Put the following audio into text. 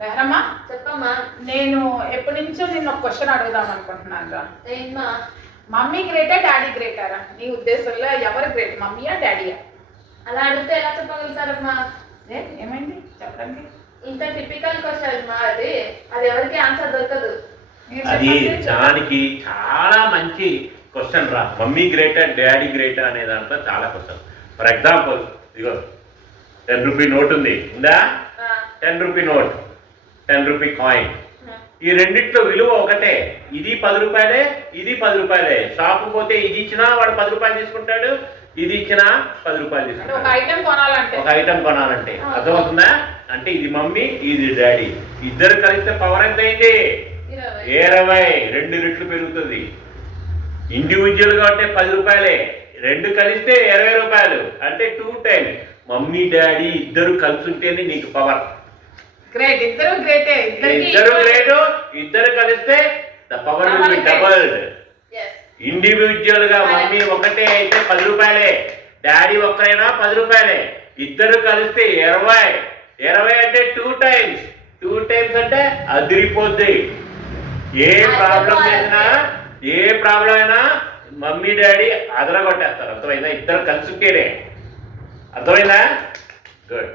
బెహరమ్మా, చెప్పమ్మా. నేను ఎప్పటి నుంచో నిన్ను ఒక క్వశ్చన్ అడుగుదాం అనుకుంటున్నాను రా. ఏంటమ్మా? మమ్మీ గ్రేటా డాడీ గ్రేటారా? నీ ఉద్దేశంలో ఎవరు గ్రేట్, మమ్మీయా డాడీయా? అలా అడిగితే ఎలా చెప్పగలుగుతారమ్మా? ఏమైంది చెప్పండి. ఇంత టిపికల్ క్వశ్చన్ మా అది ఎవరికి ఆన్సర్ దొరకదు. అది దానికి చాలా మంచి క్వశ్చన్ రా. మమ్మీ గ్రేటా డాడీ గ్రేటా అనే దాంట్లో చాలా క్వశ్చన్. ఫర్ ఎగ్జాంపుల్, ఇదిగో 10 రూపీ నోట్ ఉంది, ఉందా? 10 రూపీ నోట్, 10 రూపీ కాయిన్. ఈ రెండిట్లో విలువ ఒకటే. ఇది 10 రూపాయలే, ఇది 10 రూపాయలే. షాపు పోతే ఇది ఇచ్చినా వాడు 10 రూపాయలు తీసుకుంటాడు, ఇది ఇచ్చినా 10 రూపాయలు తీసుకుంటాడు. ఒక ఐటమ్ కొనాలంటే అర్థమవుతుందా? అంటే ఇది మమ్మీ, ఇది డాడీ. ఇద్దరు కలిస్తే పవర్ ఎంత అయింది? 20. 2 రెట్లు పెరుగుతుంది. ఇండివిజువల్ గా అంటే 10 రూపాయలే, 2 కలిస్తే 20 రూపాయలు, అంటే 2 టైమ్స్. మమ్మీ డాడీ ఇద్దరు కలిసి ఉంటేనే నీకు పవర్. గ్రేట్, ఇద్దరు గ్రేటే. ఇద్దరు గ్రేట్, ఇద్దరు కలిస్తే the power will be doubled. Individual గా మమ్మీ ఒకటే అయితే 10 రూపాయలే, డాడీ ఒక్కరైనా 10 రూపాయలే. ఇద్దరు కలిస్తే 20. 20 అంటే 2 టైమ్స్. 2 టైమ్స్ అంటే అదిరిపోద్ది. ఏ ప్రాబ్లం అయినా మమ్మీ డాడీ అదరగొట్టేస్తారు. అర్థమైందా? ఇద్దరు కలిసి ఉంటేనే. అర్థమైందా? గుడ్.